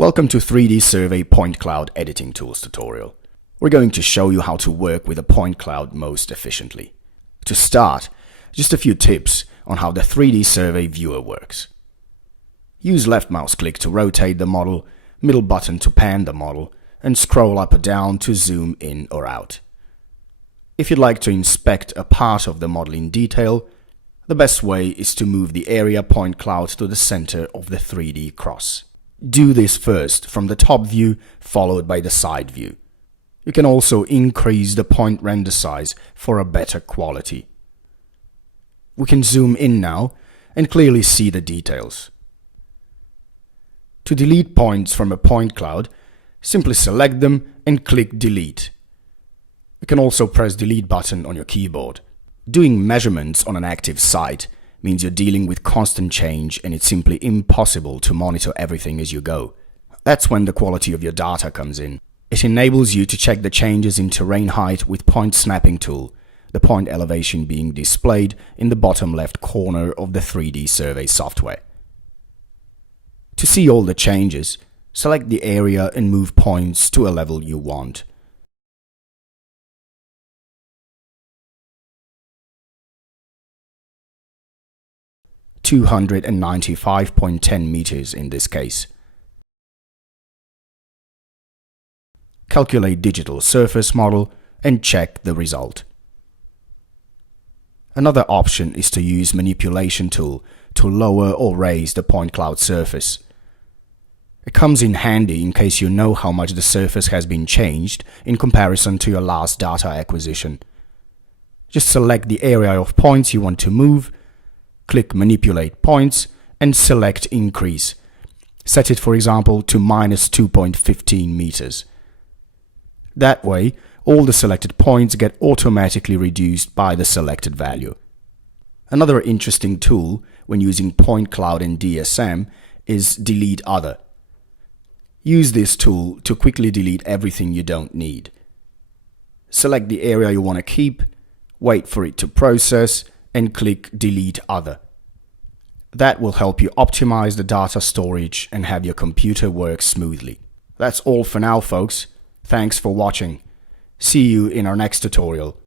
Welcome to 3Dsurvey Point Cloud Editing Tools tutorial. We're going to show you how to work with a point cloud most efficiently. To start, just a few tips on how the 3Dsurvey viewer works. Use left mouse click to rotate the model, middle button to pan the model, and scroll up or down to zoom in or out. If you'd like to inspect a part of the model in detail, the best way is to move the area point cloud to the center of the 3D cross. Do this first from the top view, followed by the side view. You can also increase the point render size for a better quality. We can zoom in now and clearly see the details. To delete points from a point cloud, simply select them and click Delete. You can also press Delete button on your keyboard. Doing measurements on an active site means you're dealing with constant change and it's simply impossible to monitor everything as you go. That's when the quality of your data comes in. It enables you to check the changes in terrain height with point snapping tool, the point elevation being displayed in the bottom left corner of the 3Dsurvey software. To see all the changes, select the area and move points to a level you want. (295.10 meters in this case. Calculate digital surface model and check the result. Another option is to use manipulation tool to lower or raise the point cloud surface. It comes in handy in case you know how much the surface has been changed in comparison to your last data acquisition. Just select the area of points you want to move, click Manipulate Points and select Increase. Set it, for example, to -2.15 meters. That way, all the selected points get automatically reduced by the selected value. Another interesting tool when using point cloud in DSM is Delete Other. Use this tool to quickly delete everything you don't need. Select the area you want to keep, wait for it to process, and click Delete Other. That will help you optimize the data storage and have your computer work smoothly. That's all for now, folks. Thanks for watching. See you in our next tutorial.